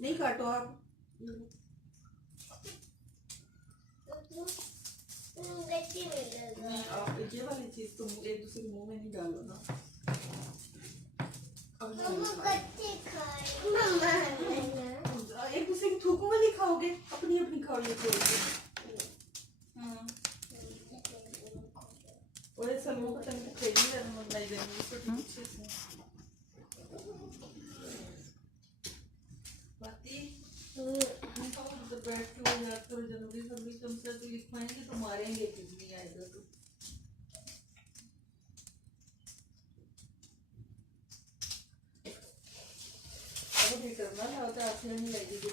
नहीं काटो आप। आप ये वाली चीज तुम एक दूसरे मुंह में नहीं डालो ना। एक दूसरे की थूकों में नहीं खाओगे, अपनी अपनी खाओ ये और ऐसा लोग पता नहीं खेली है ना नहीं देंगे इसको पीछे से बाती तो बैठ के वो याद करो जनवरी फरवरी तुमसे तो लिखवाएंगे तो मारेंगे कुछ नहीं आएगा तो अब भी करना ना होता है नहीं लगेगी